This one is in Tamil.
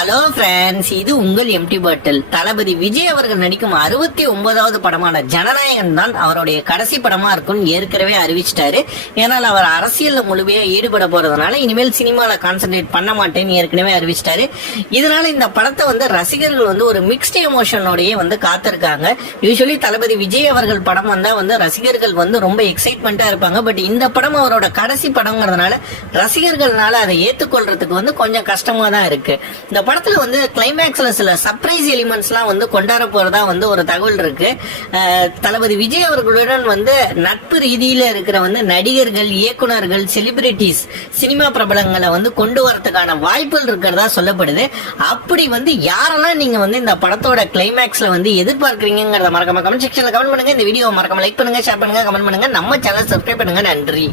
ஹலோ ஃப்ரெண்ட்ஸ், இது உங்கள் எம்டி பாட்டில். தளபதி விஜய் அவர்கள் நடிக்கும் 69வது படமான ஜனநாயகன் தான் அவருடைய கடைசி படமா இருக்கும்னு ஏற்கனவே அறிவிச்சிட்டாரு. ஏன்னால் அவர் அரசியல்ல முழுமையா ஈடுபட போறதுனால இனிமேல் சினிமால கான்சென்ட்ரேட் பண்ண மாட்டேன்னு ஏற்கனவே அறிவிச்சிட்டாரு. இதனால இந்த படத்தை ரசிகர்கள் ஒரு மிக்ஸ்ட் எமோஷனோடய காத்திருக்காங்க. யூஸ்வலி தளபதி விஜய் அவர்கள் படம் வந்தா ரசிகர்கள் ரொம்ப எக்ஸைட்மெண்டா இருப்பாங்க. பட் இந்த படம் அவரோட கடைசி படம்ங்கிறதுனால ரசிகர்களால அதை ஏத்துக்கொள்றதுக்கு கொஞ்சம் கஷ்டமா தான் இருக்கு. இந்த படத்துல கிளைமேக்ஸ்ல சில சர்ப்ரைஸ் எலிமெண்ட்ஸ் எல்லாம் கொண்டாட போறதா ஒரு தகவல் இருக்கு. தளபதி விஜய் அவர்களுடன் நட்பு ரீதியில இருக்கிற நடிகர்கள், இயக்குனர்கள், செலிபிரிட்டிஸ், சினிமா பிரபலங்களை கொண்டு வரதுக்கான வாய்ப்புகள் இருக்கிறதா சொல்லப்படுது. அப்படி யாரெல்லாம் நீங்க இந்த படத்தோட கிளைமேக்ஸ்ல எதிர்பார்க்கறீங்கிறத மறக்காம கமெண்ட் செக்ஷன்ல கமெண்ட் பண்ணுங்க. இந்த வீடியோ மறக்காம லைக் பண்ணுங்க, ஷேர் பண்ணுங்க, கமெண்ட் பண்ணுங்க. நம்ம சேனல் சப்ஸ்கிரைப் பண்ணுங்க. நன்றி.